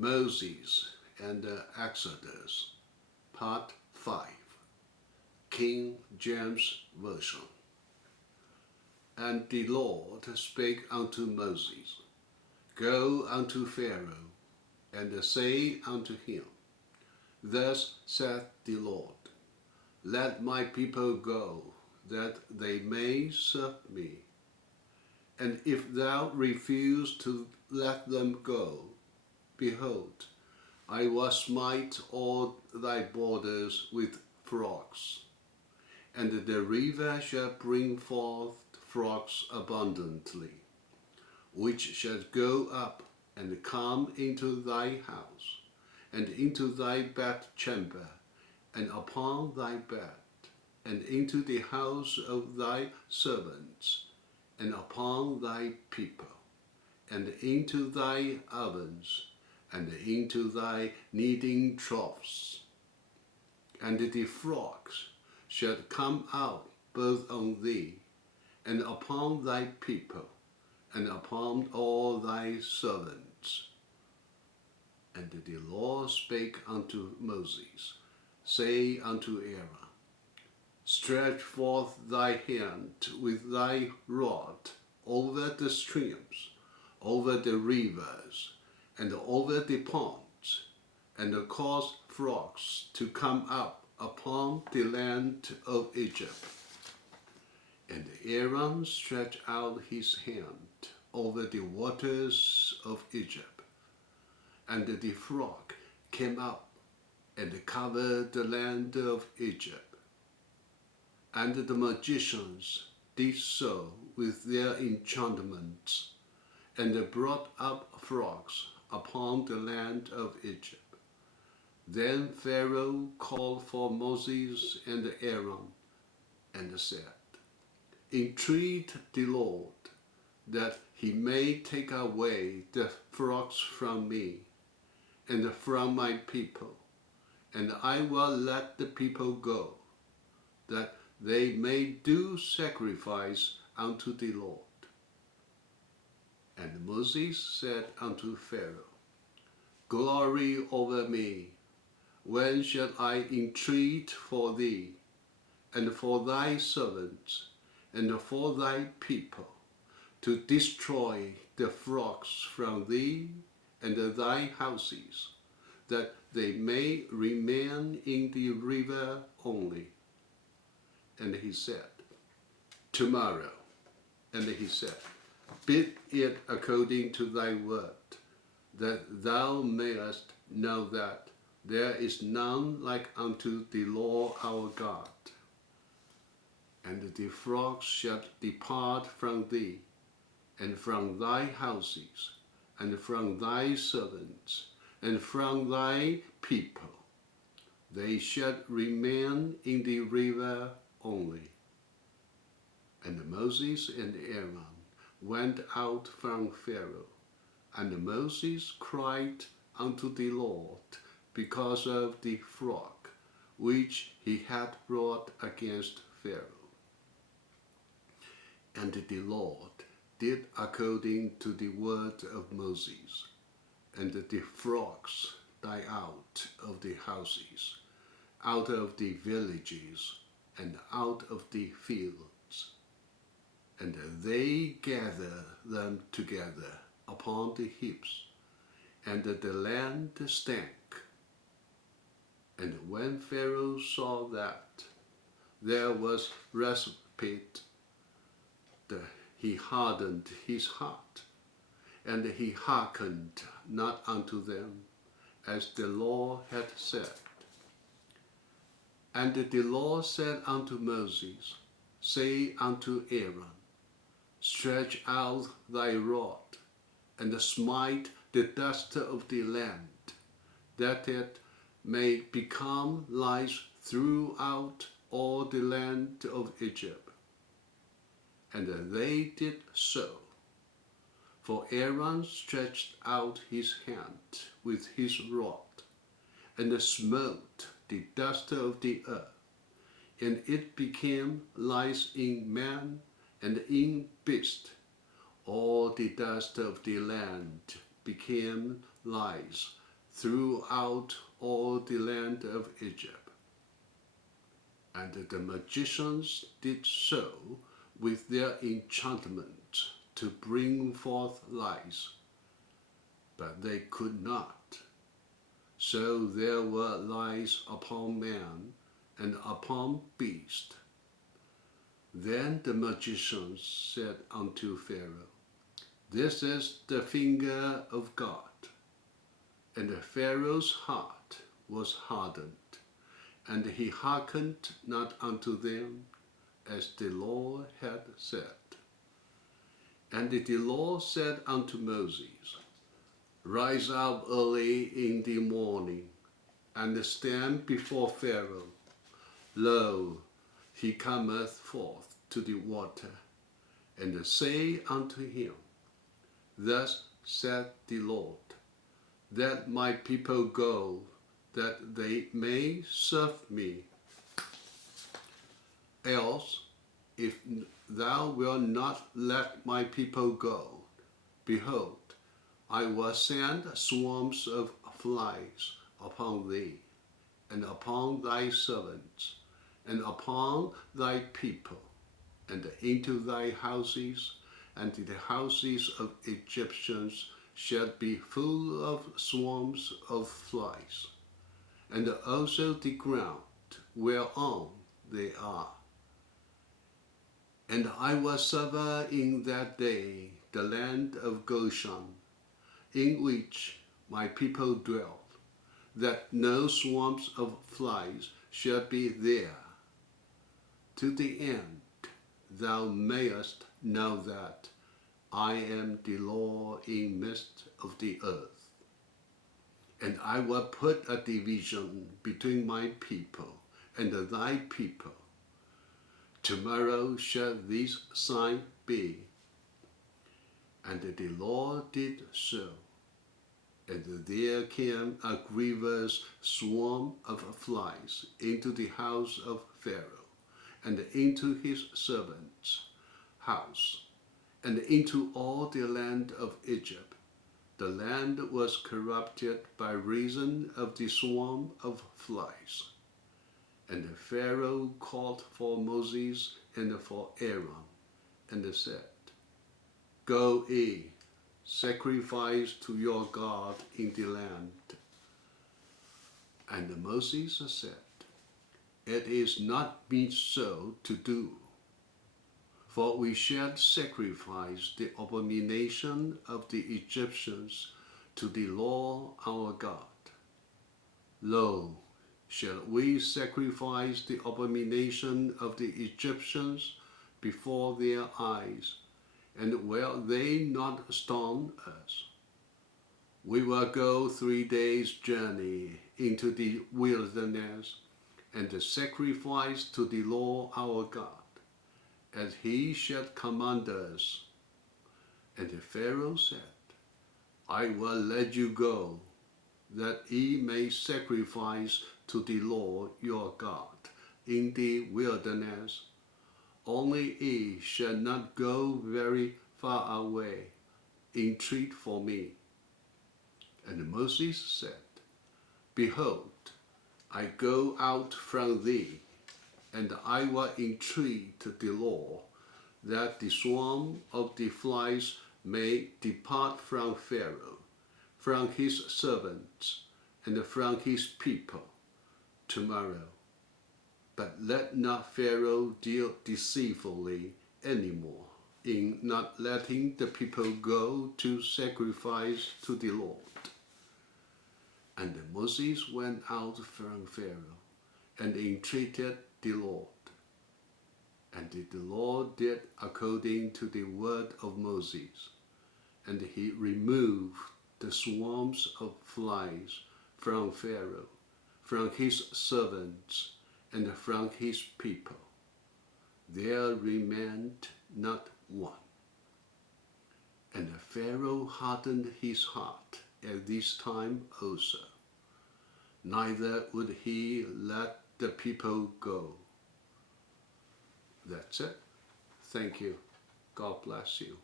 Moses and the Exodus, Part 5, King James Version. And the Lord spake unto Moses, Go unto Pharaoh, and say unto him, Thus saith the Lord, Let my people go, that they may serve me. And if thou refuse to let them go, behold, I will smite all thy borders with frogs, and the river shall bring forth frogs abundantly, which shall go up and come into thy house, and into thy bedchamber, and upon thy bed, and into the house of thy servants, and upon thy people, and into thy ovens, and into thy kneading troughs. And the frogs shall come out both on thee, and upon thy people, and upon all thy servants. And the Lord spake unto Moses, Say unto Aaron, Stretch forth thy hand with thy rod over the streams, over the rivers, and over the ponds, and cause frogs to come up upon the land of Egypt. And Aaron stretched out his hand over the waters of Egypt, and the frog came up and covered the land of Egypt. And the magicians did so with their enchantments, and brought up frogs upon the land of Egypt. Then Pharaoh called for Moses and Aaron, and said, Entreat the Lord, that he may take away the frogs from me, and from my people, and I will let the people go, that they may do sacrifice unto the Lord. And Moses said unto Pharaoh, Glory over me, when shall I entreat for thee, and for thy servants, and for thy people, to destroy the frogs from thee and thy houses, that they may remain in the river only? And he said, Tomorrow. And he said, Bid it according to thy word, that thou mayest know that there is none like unto the Lord our God. And the frogs shall depart from thee, and from thy houses, and from thy servants, and from thy people. They shall remain in the river only. And Moses and Aaron went out from Pharaoh, and Moses cried unto the Lord because of the frog which he had brought against Pharaoh. And the Lord did according to the word of Moses, and the frogs died out of the houses, out of the villages, and out of the fields. And they gathered them together upon the heaps, and the land stank. And when Pharaoh saw that there was respite, he hardened his heart, and he hearkened not unto them, as the Lord had said. And the Lord said unto Moses, Say unto Aaron, Stretch out thy rod, and smite the dust of the land, that it may become lice throughout all the land of Egypt. And they did so. For Aaron stretched out his hand with his rod, and smote the dust of the earth, and it became lice in man and in beast. All the dust of the land became lice, throughout all the land of Egypt. And the magicians did so with their enchantment to bring forth lice, but they could not. So there were lice upon man and upon beast. Then the magicians said unto Pharaoh, This is the finger of God. And Pharaoh's heart was hardened, and he hearkened not unto them, as the Lord had said. And the Lord said unto Moses, Rise up early in the morning, and stand before Pharaoh. Lo, he cometh forth to the water, and say unto him, Thus saith the Lord, Let my people go, that they may serve me. Else, if thou wilt not let my people go, behold, I will send swarms of flies upon thee, and upon thy servants, and upon thy people, and into thy houses, and the houses of Egyptians shall be full of swarms of flies, and also the ground whereon they are. And I will sever in that day the land of Goshen, in which my people dwell, that no swarms of flies shall be there, to the end thou mayest know that I am the Lord in midst of the earth. And I will put a division between my people and thy people. Tomorrow shall this sign be. And the Lord did so. And there came a grievous swarm of flies into the house of Pharaoh, and into his servants' house, and into all the land of Egypt. The land was corrupted by reason of the swarm of flies. And Pharaoh called for Moses and for Aaron, and said, Go ye, sacrifice to your God in the land. And Moses said, It is not meet so to do, for we shall sacrifice the abomination of the Egyptians to the Lord our God. Lo, shall we sacrifice the abomination of the Egyptians before their eyes, and will they not stone us? We will go 3 days' journey into the wilderness, and sacrifice to the Lord our God, as he shall command us. And Pharaoh said, I will let you go, that ye may sacrifice to the Lord your God in the wilderness. Only ye shall not go very far away. Entreat for me. And Moses said, Behold, I go out from thee, and I will entreat the Lord, that the swarm of the flies may depart from Pharaoh, from his servants, and from his people tomorrow. But let not Pharaoh deal deceitfully any more in not letting the people go to sacrifice to the Lord. And Moses went out from Pharaoh and entreated the Lord. And the Lord did according to the word of Moses, and he removed the swarms of flies from Pharaoh, from his servants, and from his people. There remained not one. And Pharaoh hardened his heart at this time also, neither would he let the people go. That's it. Thank you. God bless you.